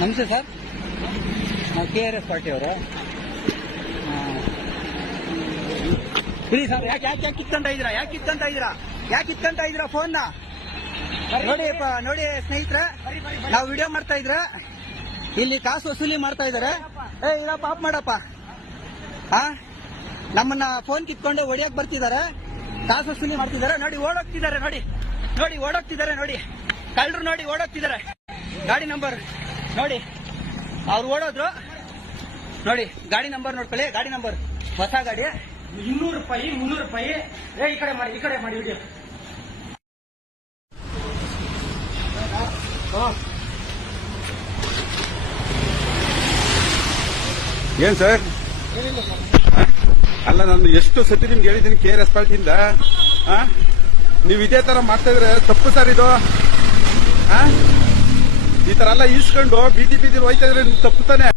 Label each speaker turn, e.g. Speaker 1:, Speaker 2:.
Speaker 1: ನಮಸ್ತೆ ಸರ್. ನಾವು K R S ಪಾರ್ಟಿಯವರು ಬಿಡಿ ಸರ್, ಯಾಕೆ ಯಾಕೆ ಯಾಕೆ ಕಿತ್ತಂತ ಇದ್ದೀರಾ, ಯಾಕೆ ಕಿತ್ತಂತ ಇದ್ದೀರಾ, ಯಾಕೆ ಕಿತ್ತಂತ ಇದ್ದೀರಾ ಫೋನ್ನ ನೋಡಿ ನೋಡಿ ಸ್ನೇಹಿತರೆ, ನಾವು ವಿಡಿಯೋ ಮಾಡ್ತಾ ಇದ್ರೆ, ಇಲ್ಲಿ ಕಾಸು ವಸೂಲಿ ಮಾಡ್ತಾ ಇದಾರೆ ಏ, ಇರಪ್ಪ ಆಫ್ ಮಾಡಪ್ಪ. ನಮ್ಮನ್ನ ಫೋನ್ ಕಿತ್ಕೊಂಡು ಹೊಡಿಯಕ್ ಬರ್ತಿದ್ದಾರೆ. ಕಾಸು ವಸೂಲಿ ಮಾಡ್ತಿದ್ದಾರೆ. ನೋಡಿ, ಓಡೋಗ್ತಿದ್ದಾರೆ, ನೋಡಿ. ನೋಡಿ, ಓಡೋಗ್ತಿದ್ದಾರೆ, ನೋಡಿ. ಕಳ್ಳರು ನೋಡಿ ಓಡೋಗ್ತಿದ್ದಾರೆ. ಗಾಡಿ ನಂಬರ್ ನೋಡಿ, ಅವ್ರು ಓಡೋದ್ರು. ನೋಡಿ, ಗಾಡಿ ನಂಬರ್ ನೋಡ್ಕೊಳ್ಳಿ, ಗಾಡಿ ನಂಬರ್ ಹೊಸ ಗಾಡಿ.
Speaker 2: ಇನ್ನೂರು ರೂಪಾಯಿ, ಮುನ್ನೂರು ರೂಪಾಯಿ. ಏ, ಈ ಕಡೆ ಮಾಡಿ, ಈ ಕಡೆ ಮಾಡಿ
Speaker 3: ಏನ್ ಸರ್? ಅಲ್ಲ, ನಾನು ಎಷ್ಟು ಸತಿ ನಿಮ್ಗೆ ಹೇಳಿದ್ದೀನಿ ಕೆ ಆರ್ ಎಸ್ ಪಾರ್ಟಿಯಿಂದ ನೀವು ಇದೇ ತರ ಮಾಡ್ತಾ ಇದ್ರೆ ತಪ್ಪು ಸರ್ ಇದು. ತರ ಎಲ್ಲ ಈಸ್ಕೊಂಡು ಬೀದಿ ಬೀದಿ ಹೋಯ್ತಾ ಇದ್ರೆ ತಪ್ಪುತ್ತಾನೆ ತಪ್ಪು ತಾನೆ.